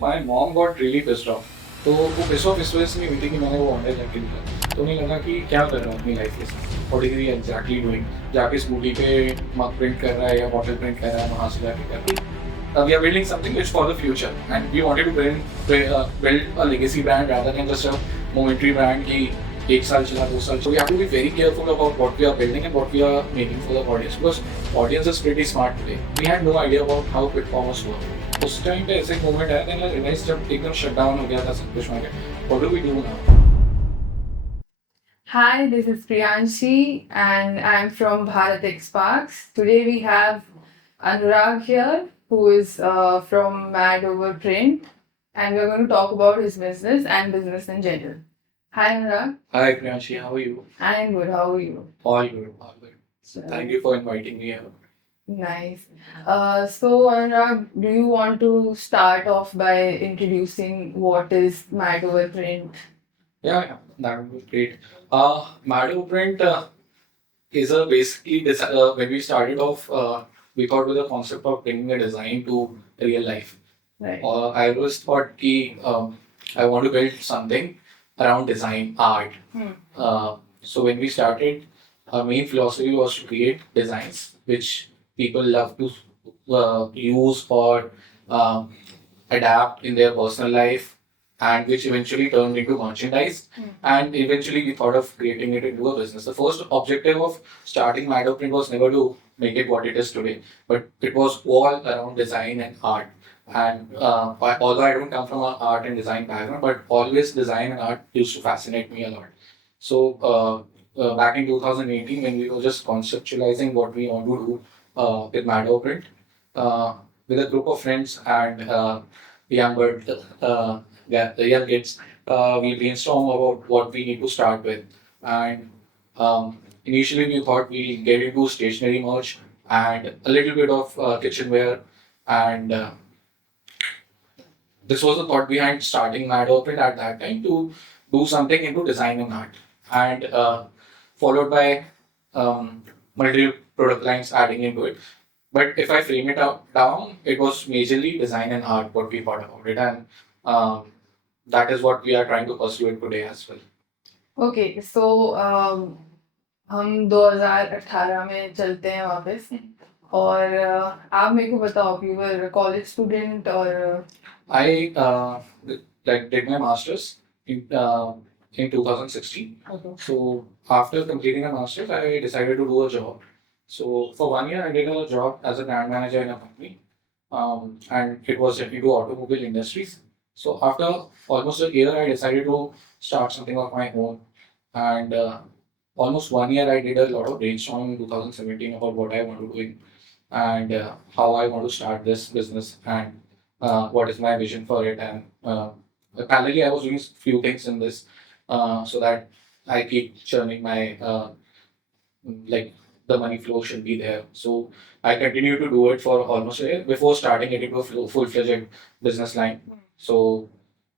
My mom got really pissed off. तो वो piss off इस वजह से नहीं हुई थी कि मैंने वो ऑनलाइन जाके दिया, तो उन्हें लगा कि क्या कर रहा हूँ अपनी लाइफ के साथ, what is he exactly doing, जाके स्कूटी पे मग प्रिंट कर रहा है या बॉटल प्रिंट कर रहा है वहाँ से जाके करके we are building something which for the future, and we wanted to build a legacy brand rather than just a momentary brand कि एक साल चला 2 साल. So we have to be very careful about what we are building and what we are making for the audience, because audience is pretty smart today. We had no idea about how quick commerce works. उस time पे ऐसे moment आया था ना, relies जब एकदम shut down हो गया था सब कुछ market. What do we do now? Hi, this is Priyanshi and I'm from BharatX. Today we have Anurag here who is from Mad Over Print, and we're going to talk about his business and business in general. Hi Anurag. Hi Priyanshi, how are you? I'm good, how are you? All good, all good. Thank you for inviting me here. Nice. So Anurag, do you want to start off by introducing what is Mad Over Print? Yeah, that would be great. Mado Print is a basically when we started off, we thought with the concept of bringing a design to real life. Right. I always thought कि I want to build something around design, art. So when we started, our main philosophy was to create designs which people love to use or adapt in their personal life, and which eventually turned into merchandise. And eventually we thought of creating it into a business. The first objective of starting Mado Print was never to make it what it is today, but it was all around design and art. And although I don't come from an art and design background, but always design and art used to fascinate me a lot. So back in 2018, when we were just conceptualizing what we want to do with Mado Print, with a group of friends and younger the young kids, we brainstorm about what we need to start with. And initially we thought we'll get into stationery merch and a little bit of kitchenware, and this was the thought behind starting Mad Open at that time, to do something into design and art, and followed by multiple product lines adding into it. But if I frame it out down, it was majorly design and art what we thought about it, and that is what we are trying to pursue it today as well. Okay, so हम 2018 में चलते हैं वापस, और आप मेरे को बताओ, you were a college student or I did my masters in 2016. okay. So after completing a masters, I decided to do a job. So for 1 year, I did a job as a brand manager in a company, and it was into automobile industries. So after almost a year, I decided to start something of my own, and almost 1 year, I did a lot of brainstorming in 2017 about what I want to do and how I want to start this business, and what is my vision for it. And parallelly, I was doing few things in this so that I keep churning my like the money flow should be there. So I continue to do it for almost a year before starting it into a full-fledged business line. So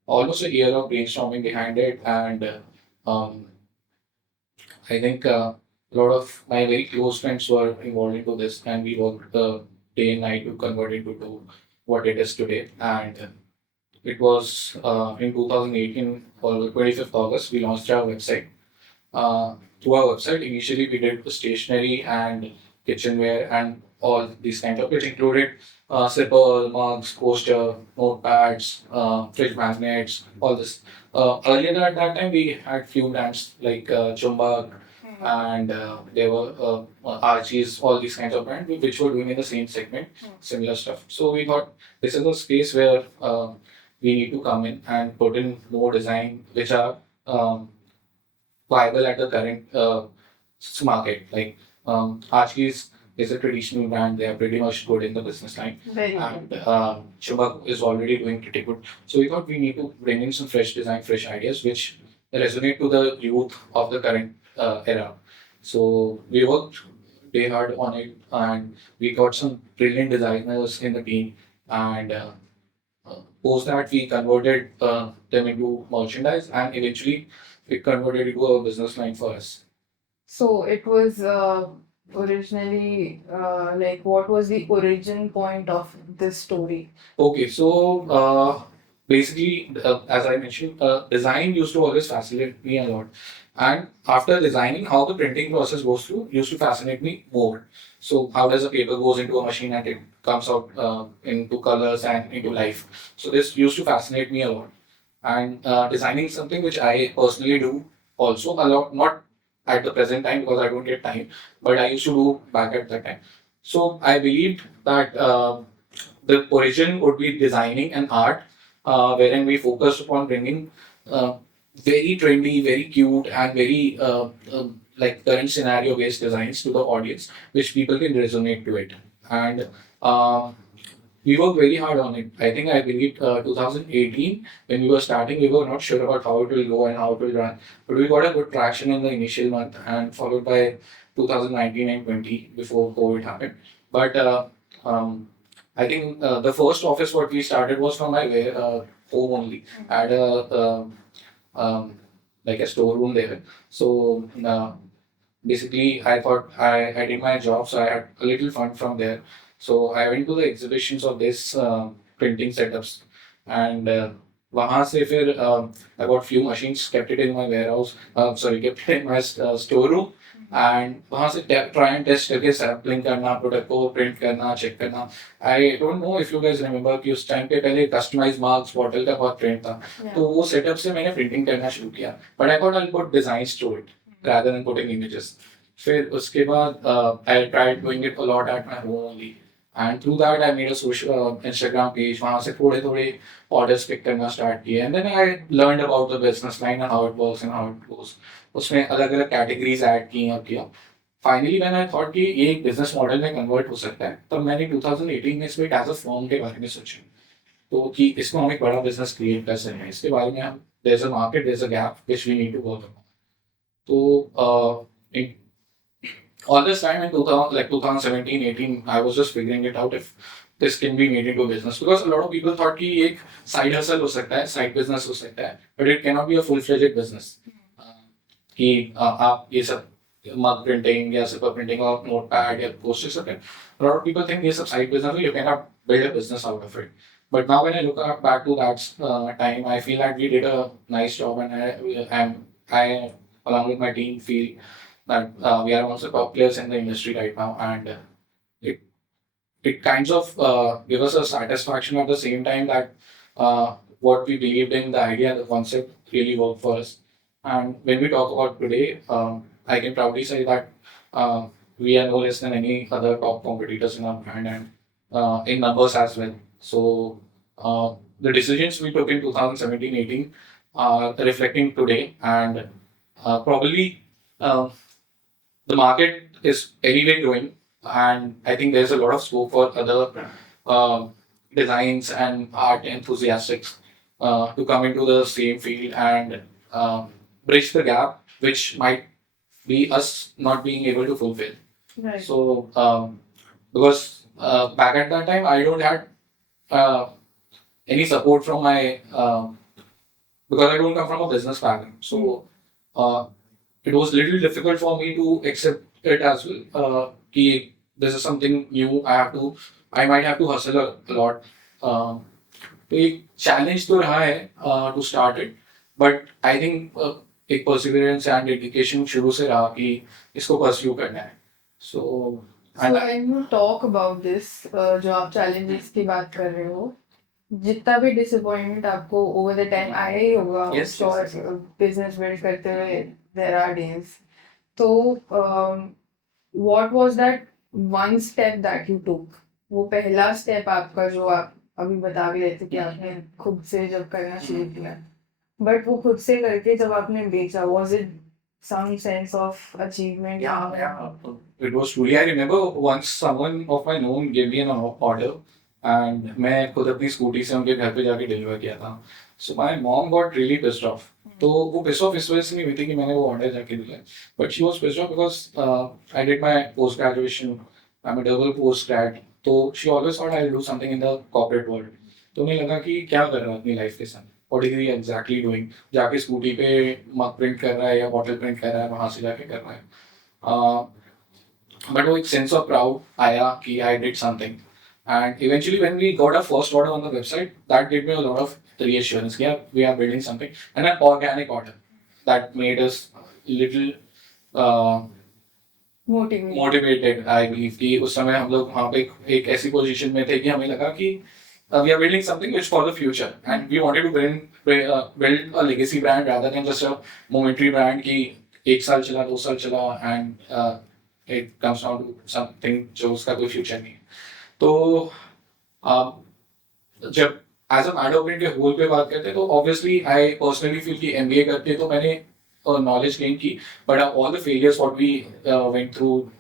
almost a year of brainstorming behind it, and um, I think a lot of my very close friends were involved into this, and we worked day and night to convert it to what it is today. And it was in 2018, or 25th August, we launched our website. Through our website, initially we did stationery and kitchenware and all these kind of. It included sipper, mugs, coaster, notepads, fridge magnets, all this. Earlier at that time, we had few brands like Chumbak, and there were Archie's, all these kinds of brands which were doing in the same segment, similar stuff. So we thought this is a space where we need to come in and put in more design which are viable at the current market. Like Archie's is a traditional brand; they are pretty much good in the business line, Very and good. Chubak is already doing pretty good. So we thought we need to bring in some fresh design, fresh ideas which resonate to the youth of the current era. So we worked day hard on it, and we got some brilliant designers in the team, and post that we converted them into merchandise, and eventually it converted into a business line for us. So it was originally like, what was the origin point of this story? Okay, so basically, as I mentioned, design used to always fascinate me a lot. And after designing, how the printing process goes through used to fascinate me more. So how does a paper goes into a machine and it comes out into colors and into life. So this used to fascinate me a lot. And designing something which I personally do also a lot, not at the present time because I don't get time, but I used to do back at that time. So I believed that the origin would be designing an art wherein we focused upon bringing uh, very trendy, very cute, and very like current scenario based designs to the audience, which people can resonate to it. And uh, we worked very hard on it. I believe 2018 when we were starting, we were not sure about how it will go and how it will run, but we got a good traction in the initial month, and followed by 2019 and 20 before COVID happened. But um, I think the first office what we started was from my home only. I had um, like a storeroom there. So basically, I thought I did my job, so I had a little fun from there. So I went to the exhibitions of this printing setups, and वहाँ से फिर I got few machines, kept it in my warehouse, sorry, kept it in my storeroom, and वहाँ से try and test करके sampling करना, product को print करना, check करना. I don't know if you guys remember कि उस टाइम पे पहले कस्टमाइज मार्क्स बॉटल का बहुत ट्रेंड था. तो वो सेटअप से मैंने प्रिंटिंग करना शुरू किया, but I thought I will put designs to it rather than putting images. फिर उसके बाद I tried doing it a lot at my home only, and through that I made a social Instagram page. वहाँ से थोड़े थोड़े orders pick करना start किए, and then I learn about the business line and how it works and how it goes. उसमें अलग अलग categories add की और किया. फाइनली मैंने आई थॉट कि ये एक बिजनेस मॉडल में कन्वर्ट हो सकता है, तब मैंने 2018 में इसमें एज अ फर्म के बारे में सोचा, तो कि इसको हम एक बड़ा बिजनेस क्रिएट कर सकते हैं. इसके बारे में हम there is a market, there is a gap which we need to work on. तो in all this time in 2000, like 2017, 18, I was just figuring it out if this can be made into a business, because a lot of people thought कि ये एक side hustle हो सकता है, side business हो सकता है, but it cannot be a full-fledged business. कि आप ये सब mug printing या super printing or notepad या poster सब है. A lot of people think ये सब side business है, you cannot build a business out of it. But now when I look back to that time, I feel that we did a nice job, and I along with my team feel that we are also top players in the industry right now, and it it kinds of gives us a satisfaction at the same time that what we believed in, the idea, the concept really worked for us. And when we talk about today, I can proudly say that we are no less than any other top competitors in our brand, and in numbers as well. So the decisions we took in 2017-18 are reflecting today, and probably the market is anyway growing, and I think there's a lot of scope for other designs and art enthusiasts to come into the same field and bridge the gap, which might be us not being able to fulfill. Right. So, because back at that time, I don't had uh, any support from my because I don't come from a business background. So, it was little difficult for me to accept it as well. कि this is something new. I might have to hustle a lot. तो एक challenge तो रहा है to start it, but I think एक perseverance and dedication शुरू से रहा कि इसको pursue करना है. So, So when you talk about this, जो आप challenges की बात कर रहे हो, जितना भी disappointment आपको over the time आया ही होगा, Yes, sure, yes, yes. business build करते हुए there are days. तो what was that one step that you took? वो पहला step आपका जो आप अभी बता भी रहे थे कि आपने खुद से जब करना शुरू किया, but वो खुद से करके जब आपने बेचा, was it some sense of achievement? Yeah. It was truly. I remember once someone of my known gave me an order, and मैं खुद अपनी स्कूटी से उनके घर पे जाके डिलीवर किया था. So my mom got really pissed off. तो वो pissed off इस वजह से नहीं हुई थी कि मैंने वो ऑर्डर जाके दिया, but she was pissed off because I did my post graduation. I'm a double post grad. तो she always thought I'll do something in the corporate world. तो उन्हें लगा कि क्या कर रहा है अपनी लाइफ के साथ, what is he exactly doing? जाके स्कूटी पे मग प्रिंट कर रहा है या बॉटल प्रिंट कर रहा है, वहाँ से जाके कर रहा है. But वो एक sense of proud आया कि I did something. And eventually when we got our first order on the website, that gave me a lot of reassurance. Yeah, we are building something, and an organic order that made us little uh, motivated. I believe कि उस समय हम लोग वहाँ पे एक ऐसी position में थे कि हमें लगा कि we are building something which for the future, and we wanted to build a legacy brand rather than just a momentary brand कि एक साल चला, 2 साल चला, and it comes down to something जो उसका कोई future नहीं है. तो जब एज अ मैड ओपन के होल पे बात करते हैं तो ऑब्वियसली आई पर्सनली फील कि एमबीए करके तो मैंने knowledge gain की, but all the failures what we went through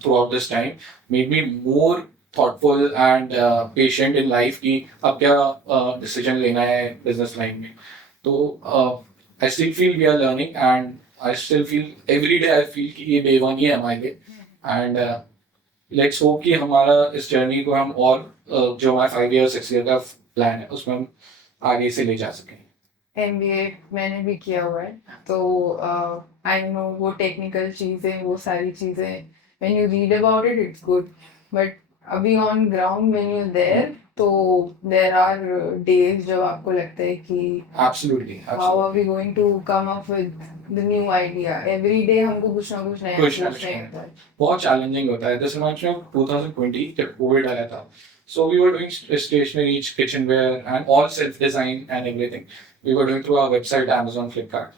throughout this time made me more thoughtful and patient in life कि अब क्या decision लेना है business line में. तो I still feel we are learning, and I still feel every day I feel कि ये day one ही है हमारे लिए, and लेट्स होप कि हमारा इस जर्नी को हम और जो हमारा 5 ईयर 6 ईयर का प्लान है उसमें हम आगे से ले जा सकें. एमबीए मैंने भी किया हुआ है, तो आई नो वो टेक्निकल चीज़ें, वो सारी चीज़ें when you read about it it's good, but अभी on ground when you there तो देयर आर डेज जब आपको लगता है कि absolutely how are we going to come up with the new idea. Every day हमको कुछ ना कुछ नया सोचना होता है. बहुत चैलेंजिंग होता है. जैसे मैं 2020 जब कोविड आया था, so we were doing stationery, kitchenware, and all self-design and everything. We were doing through our website, Amazon, Flipkart.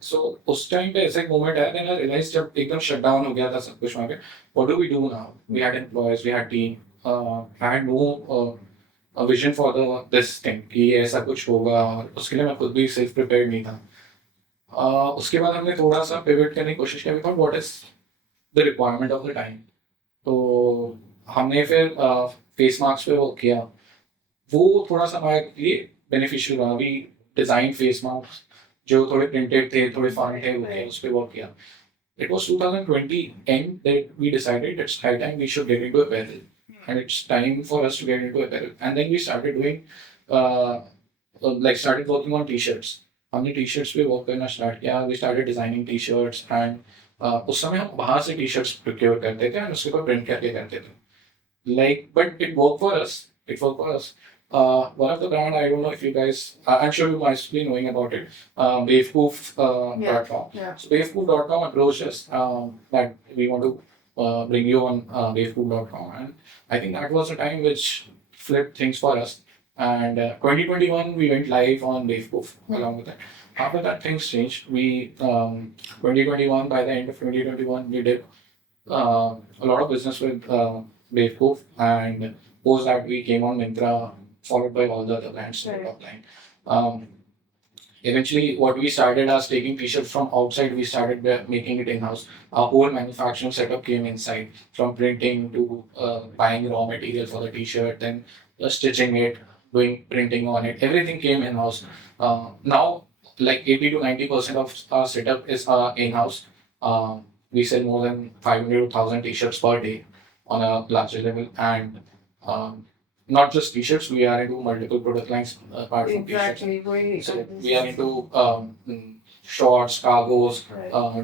So उस टाइम पे ऐसा एक मोमेंट आया, then I realized जब एकदम शट डाउन हो गया था सब कुछ वहाँ पे, what do we do now? We had employees, we had team. I had no vision for this thing कि ऐसा कुछ होगा, और उसके लिए मैं खुद भी सेल्फ प्रिपेयर्ड नहीं था. उसके बाद हमने थोड़ा सा पिवट करने की कोशिश की, what is the requirement of the time. तो हमने फिर फेस मास्क पे वर्क किया. वो थोड़ा सा हमारे लिए बेनिफिशियल रहा. वी डिजाइन फेस मास्क जो थोड़े प्रिंटेड थे, थोड़े फन थे, उस पर वर्क किया. It was 2020 end that we decided it's high time we should get into apparel, and it's time for us to get into apparel. And then we started doing started working on t-shirts. हमने T-shirts पे work करना start किया. We started designing T-shirts, and उस समय हम बाहर से T-shirts procure करते थे और उसके ऊपर प्रिंट करके करते थे. But it worked for us. It worked for us. One of the brand, I don't know if you guys, I'm sure you must be knowing about it, waveproof.com. Yeah. So waveproof.com approached us that we want to bring you on waveproof.com, and I think that was a time which flipped things for us. And 2021 we went live on waveproof along with that. After that things changed. We 2021, by the end of 2021 we did a lot of business with waveproof, and post that we came on Myntra, followed by all the other brands offline. Eventually, what we started as taking t-shirts from outside, we started making it in-house. Our whole manufacturing setup came inside, from printing to buying raw material for the t-shirt, then stitching it, doing printing on it. Everything came in-house. Now, like 80 to 90% of our setup is in-house. We sell more than 500 to 1,000 t-shirts per day on a larger level, and not just t-shirts, we are into multiple product lines apart from t-shirts. So we are into shorts, cargos,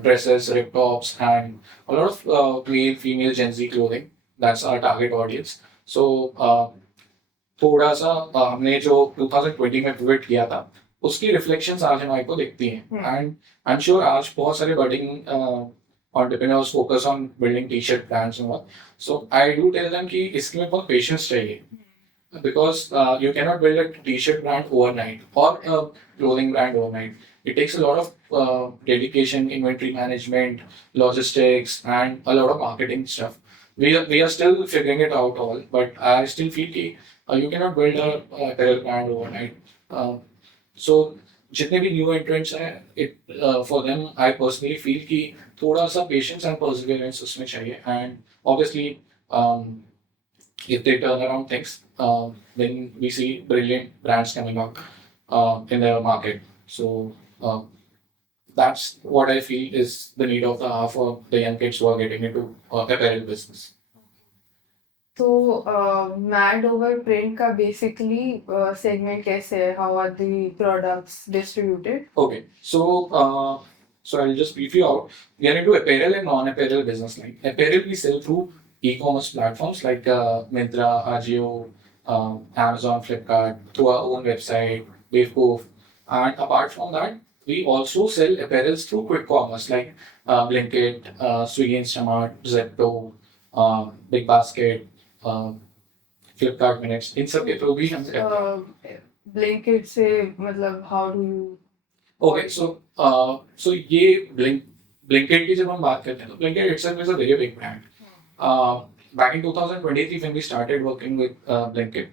dresses, rip tops, and a lot of male, female, Gen Z clothing. That's our target audience. So थोड़ा सा हमने जो 2020 में pivot किया था उसकी reflections आज हमारे को दिखती हैं. एंड आई एम श्योर आज बहुत सारे budding entrepreneurs focus on building t-shirt brands and all. So I do tell them कि इसके में बहुत patience चाहिए, because you cannot build a t-shirt brand overnight or a clothing brand overnight. It takes a lot of dedication, inventory management, logistics, and a lot of marketing stuff. We are still figuring it out all, but I still feel कि you cannot build a apparel brand overnight. So जितने भी new entrants हैं, it for them I personally feel कि थोड़ा सा patience and Perseverance उसमें चाहिए. And obviously if they turn around things, then we see brilliant brands coming up in the market. So that's what I feel is the need of the hour for the young kids who are getting into apparel business. तो Mad Over Print का basically segment कैसे है? How are the products distributed? Okay, so I'll just brief you out. We are into apparel and non-apparel business line. Apparel we sell through e-commerce platforms like Myntra, Ajio, Amazon, Flipkart, through our own website, Wavecove. And apart from that, we also sell apparels through quick commerce like Blinkit, Swiggy Instamart, Zepto, Big Basket, Flipkart Minutes. इन सब के through भी हम करते हैं. Blinkit से मतलब how do you Okay, so ये Blinkit की जब हम बात करते हैं तो Blinkit itself is a very big brand. Back in 2023 when we started working with Blinkit,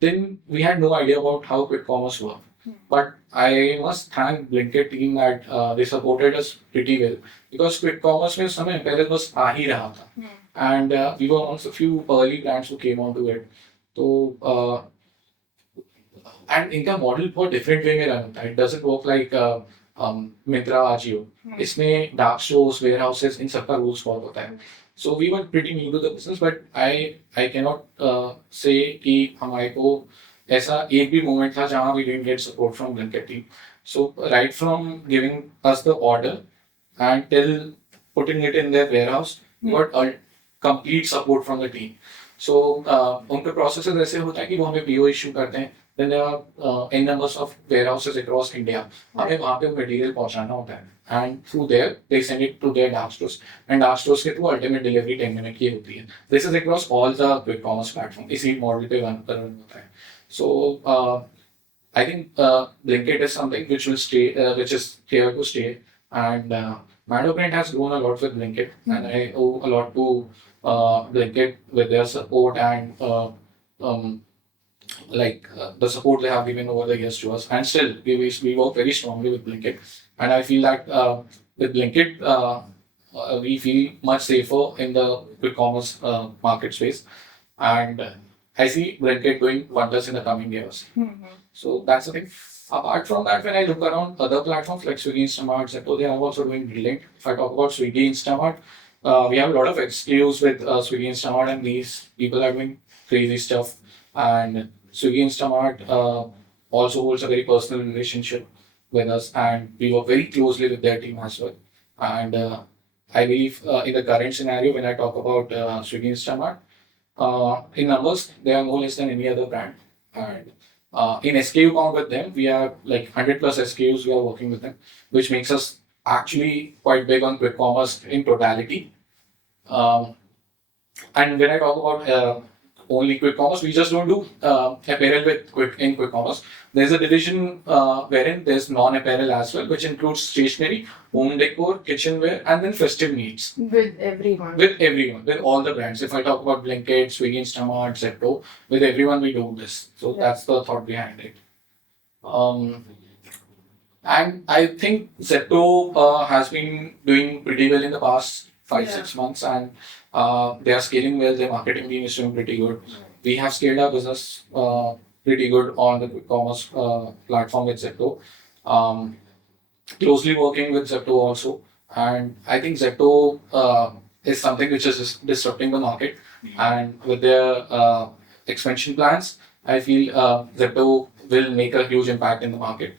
then we had no idea about how quick commerce worked. But I must thank Blinkit team that they supported us pretty well because quick commerce में उस समय apparel बस आ ही रहा था. And we were amongst a few early brands who came onto it. So and इनका model बहुत different way में run होता है. It doesn't work like Myntra Ajio. इसमें डार्क स्टोर्स, वेयर हाउसेस, इन सबका रूल्स फॉलो होता है. So we were pretty new to the business but I can not say कि हमारे को ऐसा एक भी मोमेंट था जहाँ we didn't get support from Blinkit team. So right from giving us the order and till putting it in their warehouse got complete support from the team. So उनके process ऐसे होता है कि वो हमें PO issue करते हैं. Then there are n numbers of warehouses across India. हमें वहाँ पे मटेरियल पहुँचाना होता है and through there they send it to their dark stores and dark stores के through ultimate delivery 10 minute की होती है. This is across all the quick commerce platform. इसी मॉडल पे रन होता है. So I think Blinkit is something which will stay, which is here to stay. And Mado Print has grown a lot with Blinkit, and I owe a lot to Blinkit with their support and the support they have given over the years to us. And still, we work very strongly with Blinkit. And I feel that with Blinkit, we feel much safer in the quick commerce market space. And I see Blinkit doing wonders in the coming years. So that's the thing. Apart from that, when I look around other platforms like Swiggy, Instamart, Zepto, they are also doing brilliant. If I talk about Swiggy, Instamart, we have a lot of exclusives with Swiggy, Instamart, and these people are doing crazy stuff. And Swiggy, Instamart also holds a very personal relationship with us, and we work very closely with their team as well. And I believe in the current scenario, when I talk about Swiggy, Instamart, in numbers, they are no less than any other brand. And in SKU count with them, we are like 100 plus SKUs we are working with them, which makes us actually quite big on quick commerce in totality. And when I talk about only quick commerce, we just don't do apparel with quick commerce. There's a division wherein there's non-apparel as well, which includes stationery, home decor, kitchenware, and then festive needs. with everyone? With all the brands. If I talk about Blinkit, Swiggy, Instamart, Zepto, with everyone we do this. So that's the thought behind it. And I think Zepto has been doing pretty well in the past 5-6 months, and they are scaling well. Their marketing team is doing pretty good. We have scaled our business pretty good on the quick commerce platform with Zepto. Closely working with Zepto also, and I think Zepto is something which is disrupting the market. And with their expansion plans, I feel Zepto will make a huge impact in the market.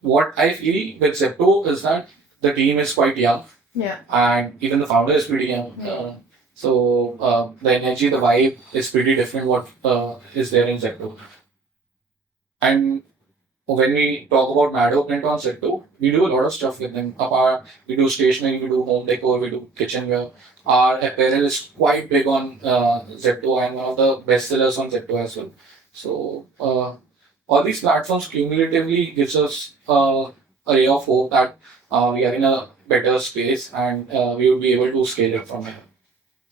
What I feel with Zepto is that the team is quite young, Yeah. and even the founder is pretty young. So the energy, the vibe is pretty different what is there in Zepto. And when we talk about Mado Print on Zepto, we do a lot of stuff with them. We do stationery, we do home decor, we do kitchenware. Our apparel is quite big on Zepto and one of the best sellers on Zepto as well. So all these platforms cumulatively gives us a ray of hope that we are in a better space and we will be able to scale it from here.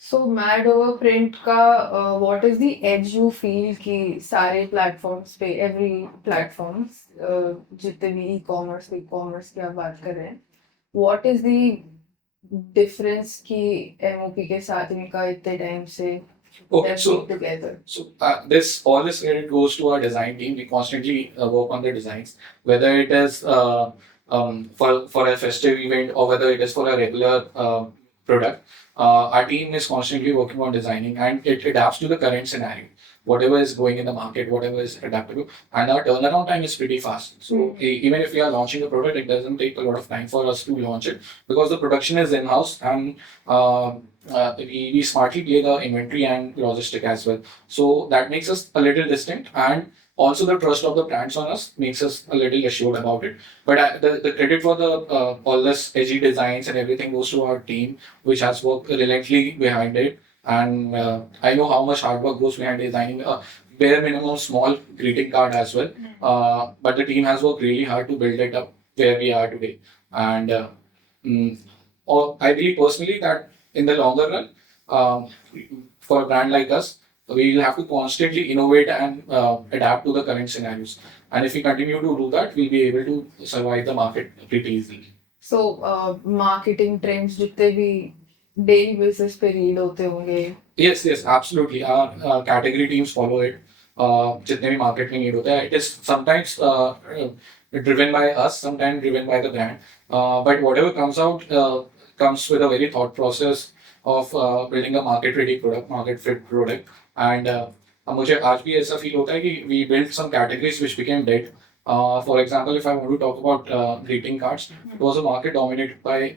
So mad over print का what is the edge you feel कि सारे platforms पे every platforms जितने भी e-commerce की आप बात कर रहे हैं, what is the difference कि MOP के साथ इनका इतने time से Okay, they're so together? all this credit goes to our design team. We constantly work on the designs, whether it is for a festive event or whether it is for a regular product. Our team is constantly working on designing, and it adapts to the current scenario. whatever is going in the market, whatever is adaptable, and our turnaround time is pretty fast. So even if we are launching a product, it doesn't take a lot of time for us to launch it because the production is in-house, and we smartly play the inventory and logistic as well. So that makes us a little distinct, and also the trust of the brands on us makes us a little assured about it. But the credit for the all this edgy designs and everything goes to our team, which has worked relentlessly behind it. And I know how much hard work goes behind designing a bare minimum small greeting card as well. But the team has worked really hard to build it up where we are today. And mm, or I believe personally that in the longer run, for a brand like us, we will have to constantly innovate and adapt to the current scenarios. And if we continue to do that, we'll be able to survive the market pretty easily. So marketing trends जितने भी daily basis पे read होते होंगे. Yes, absolutely. Our category teams follow it. जितने भी market में need होता है, it is sometimes driven by us, sometimes driven by the brand. But whatever comes out comes with a very thought process of building a market ready product, market fit product. And मुझे आज भी ऐसा feel होता है कि we built some categories which became dead. For example, if I want to talk about greeting cards, it was a market dominated by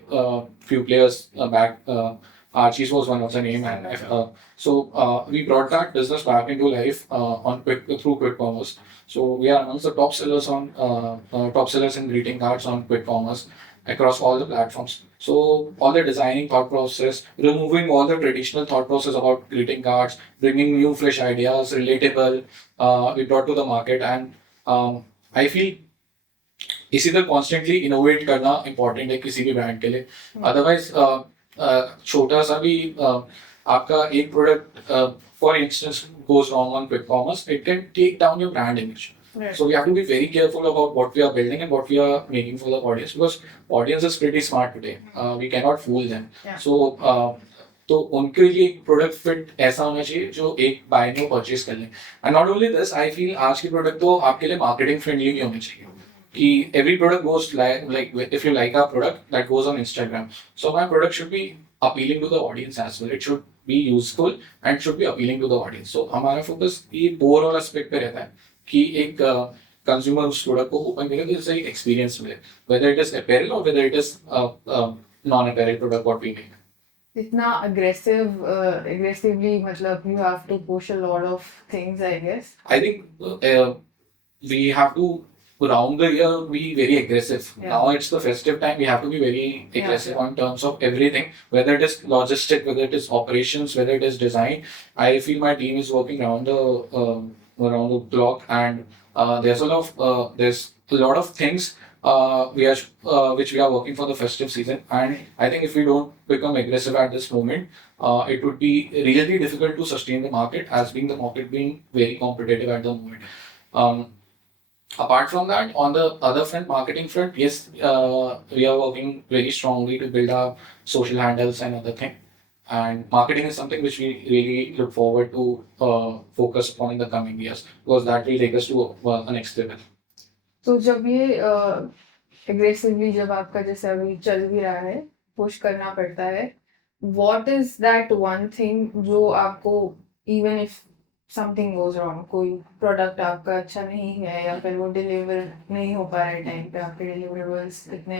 few players back. Archie's was one of the name, and we brought that business back into life through quick commerce. So we are amongst the top sellers in greeting cards on quick commerce across all the platforms. So all the designing thought process, removing all the traditional thought process about greeting cards, bringing new fresh ideas, relatable, we brought to the market. And I feel इसी constantly innovate करना important है किसी भी brand के लिए. Otherwise छोटा सा भी आपका एक product for instance goes wrong on quick commerce, it can take down your brand image. Right. So we have to be very careful about what we are building and what we are making for the audience, because audience is pretty smart today. We cannot fool them. Yeah. So तो उनके लिए एक product fit ऐसा होना चाहिए जो एक bye में परचेज कर लें. And not only this, I feel आज के प्रोडक्ट तो आपके लिए मार्केटिंग फ्रेंडली भी होने चाहिए. कि every product goes like if you like our product that goes on Instagram, so my product should be appealing to the audience as well. It should be useful and should be appealing to the audience. So हमारा focus ये overall aspect पे रहता है कि एक consumer उस product को open करे तो इससे एक एक्सपीरियंस मिले, whether it is apparel or whether it is non apparel product what we make. इतना aggressively मतलब you have to push a lot of things, I guess. I think we have to around the year be very aggressive. Yeah. Now it's the festive time, we have to be very aggressive on terms of everything, whether it is logistic, whether it is operations, whether it is design. I feel my team is working around the clock, and there's a lot of things which we are working for the festive season. And I think if we don't become aggressive at this moment, it would be really difficult to sustain the market, as being the market being very competitive at the moment. Apart from that, on the other front, marketing front, yes, we are working very strongly to build our social handles and other thing. And marketing is something which we really look forward to focus upon in the coming years, because that will take us to a next level. तो जब ये aggressively जब आपका जैसे अभी चल भी रहा है, push करना पड़ता है, what is that one thing जो आपको even if something goes wrong, कोई प्रोडक्ट आपका अच्छा नहीं है या फिर वो डिलीवर नहीं हो पा रहे टाइम पे, आपके डिलीवरेबल्स इतने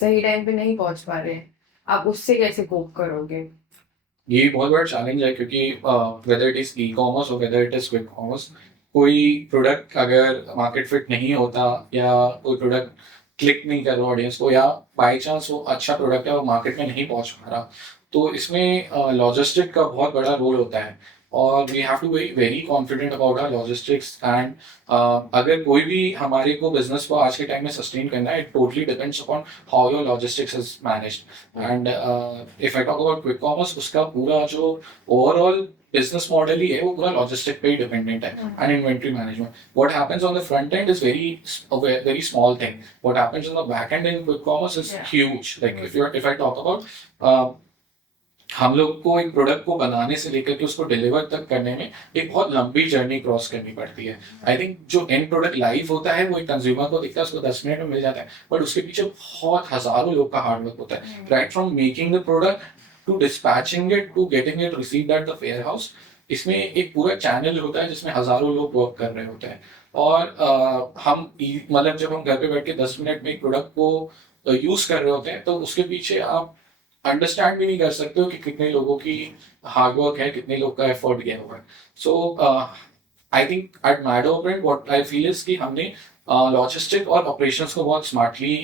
सही टाइम पे नहीं पहुंच पा रहे, आप उससे कैसे कोप करोगे? ये बहुत बड़ा चैलेंज है, क्योंकि whether it is e commerce और whether it is quick commerce, कोई प्रोडक्ट अगर मार्केट फिट नहीं होता या कोई प्रोडक्ट क्लिक नहीं कर रहा ऑडियंस को, या बाई चांस वो अच्छा प्रोडक्ट है वो मार्केट में नहीं पहुंच पा रहा, तो इसमें लॉजिस्टिक का बहुत बड़ा रोल होता है. और we have to be very confident about our logistics. And अगर कोई भी हमारे को बिजनेस को आज के टाइम में सस्टेन करना है, it totally depends upon how your logistics is managed. And if I talk about quick commerce, उसका पूरा जो ओवरऑल बिजनेस मॉडल ही है वो पूरा लॉजिस्टिक पे ही डिपेंडेंट है. And inventory management, what happens on the front end is very small thing, what happens on the back and in quick commerce is huge. Like if I talk about, हम लोग को एक product को बनाने से लेकर के उसको डिलीवर तक करने में एक बहुत लंबी जर्नी क्रॉस करनी पड़ती है. आई थिंक जो एंड प्रोडक्ट लाइव होता है वो एक कंज्यूमर को दिखता है, उसको 10 मिनट में मिल जाता है, बट उसके पीछे बहुत हजारों लोग का हार्डवर्क होता है. Right from making the product to dispatching it to getting it received at the warehouse, इसमें एक पूरा चैनल होता है जिसमें हजारों लोग वर्क कर रहे होते हैं, और मतलब जब हम घर पे बैठ के 10 मिनट में एक प्रोडक्ट को यूज कर रहे होते हैं, तो उसके पीछे आप अंडरस्टैंड भी नहीं कर सकते हो कि कितने लोगों की हार्डवर्क है, कितने लोग का एफर्ट गया हुआ है. So I think at Meadow Print what I feel is कि हमने लॉजिस्टिक और ऑपरेशंस को बहुत स्मार्टली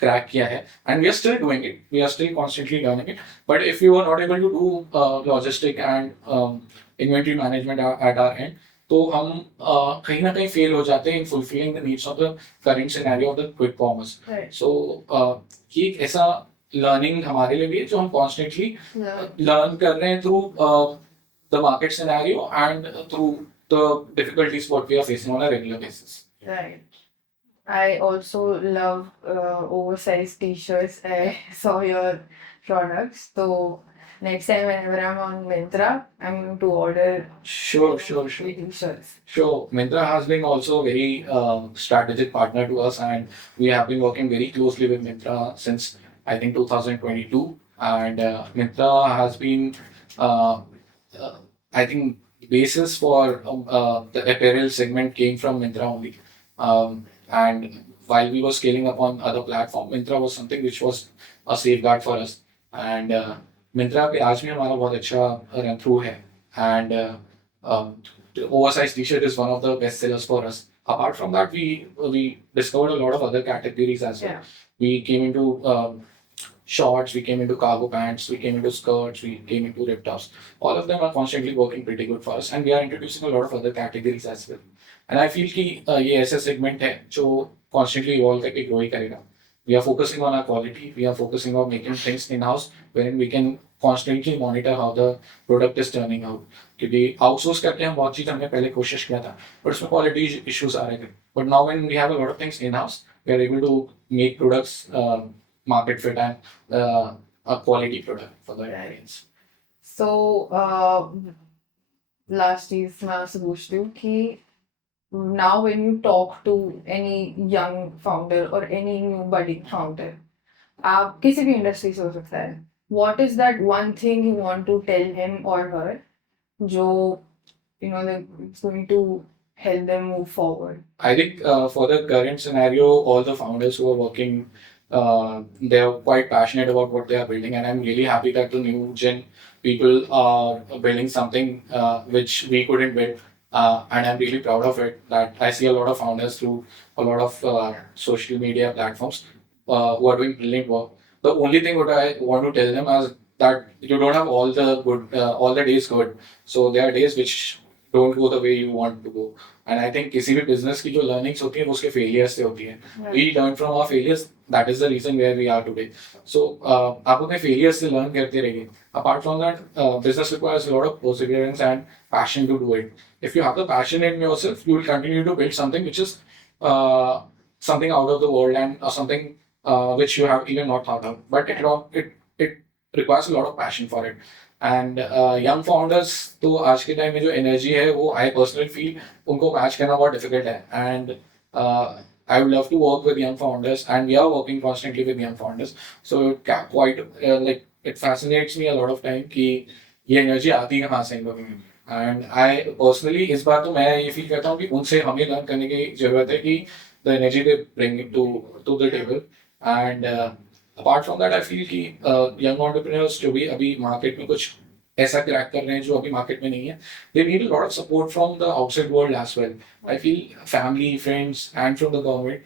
क्रैक किया है, and we are still doing it, we are still constantly learning it. But if you are not able to do logistic and inventory management at our end, तो हम कहीं ना कहीं फेल हो जाते हैं in fulfilling the needs of the current scenario of the quick commerce. Right. So ये एक ऐसा लर्निंग हमारे लिए भी है जो हम कॉन्स्टेंटली Yeah. लर्न कर रहे हैं through the market scenario and through the difficulties what we are facing on a regular basis. Right. I also love oversized t-shirts. I saw your products. So next time whenever I'm on Myntra, I'm going to order Sure. t-shirts. Sure. Myntra has been also a very strategic partner to us, and we have been working very closely with Myntra since I think 2022. And Myntra has been, I think, basis for the apparel segment came from Myntra only. And while we were scaling up on other platform, Myntra was something which was a safeguard for us. And Myntra पे आज भी हमारा बहुत अच्छा run through है. And the oversized t-shirt is one of the best sellers for us. Apart from that, we discovered a lot of other categories as well. Yeah. We came into shorts, we came into cargo pants, we came into skirts, we came into rip tops. All of them are constantly working pretty good for us, and we are introducing a lot of other categories as well. And I feel कि ये ऐसा segment है जो constantly evolve करके grow ही करेगा. We are focusing on our quality. We are focusing on making things in-house, wherein we can constantly monitor how the product is turning out. क्योंकि outsource करके हम बहुत चीज़ हमने पहले कोशिश किया था, but उसमें quality issues आ रहे थे. But now when we have a lot of things in-house, we are able to make products market fit and a quality product for the audience. So last चीज मैं आपसे पूछती हूँ कि now when you talk to any young founder or any new budding founder, आप किसी भी industry से हो सकता है, what is that one thing you want to tell him or her जो that's going to help them move forward? I think for the current scenario, all the founders who are working, they are quite passionate about what they are building, and I'm really happy that the new gen people are building something which we couldn't build. And I'm really proud of it that I see a lot of founders through a lot of social media platforms who are doing brilliant work. The only thing what I want to tell them is that you don't have all the good, all the days good. So there are days which don't go the way you want to go. And I think किसी भी business की जो learnings होती है वो उसके failures से होती है. We learn from our failures. That is the reason where we are today. So आप अपने failures से learn करते रहिए. Apart from that, business requires a lot of perseverance and passion to do it. If you have the passion in yourself, you will continue to build something which is something out of the world and something which you have even not thought of. But it requires a lot of passion for it. And young founders तो आज के time में जो energy है वो I personally feel उनको match करना बहुत डिफिकल्ट है. And I would love to work with young founders and we are working constantly with young founders. So quite like it fascinates me a lot of time कि ये energy आती है कहाँ से इन लोगों में. एंड आई पर्सनली इस बार तो मैं ये फील करता हूँ कि उनसे हमें लर्न करने की जरूरत है कि the energy they bring to the table. And apart from that I feel कि यंग एंटरप्रेन्योर्स जो भी अभी मार्केट में कुछ ऐसा क्रैक कर रहे हैं जो अभी मार्केट में नहीं है, they need a lot of support from the outside world as well. I feel family, friends and from the government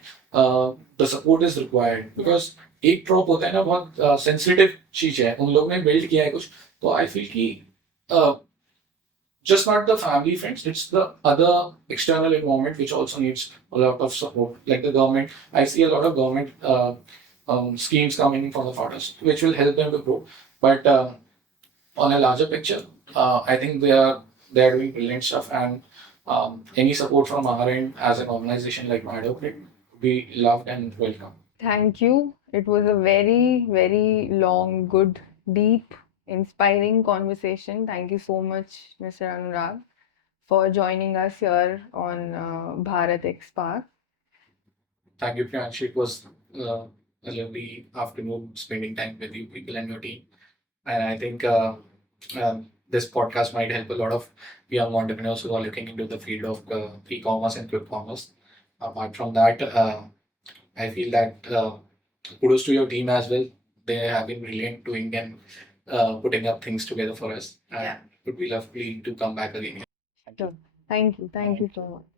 the support is required, because एक ड्रॉप होता है ना, बहुत सेंसिटिव चीज है, उन लोगों ने बिल्ड किया है कुछ. तो आई फील कि just not the family friends, it's the other external environment which also needs a lot of support, like the government. I see a lot of government schemes coming for the founders which will help them to grow. But on a larger picture, I think they are doing brilliant stuff, and any support from our end as an organization like BharatX would be loved and welcome. Thank you. It was a very, very long, good, deep, inspiring conversation. Thank you so much, Mr. Anurag, for joining us here on BharatX Park. Thank you, Priyanshi. It was a lovely afternoon spending time with you people and your team. And I think this podcast might help a lot of young entrepreneurs who are looking into the field of e-commerce and quick commerce. Apart from that, I feel that kudos to your team as well. They have been brilliant doing and putting up things together for us. And Yeah. it would be lovely to come back again. Sure. Thank you. Thank you so much.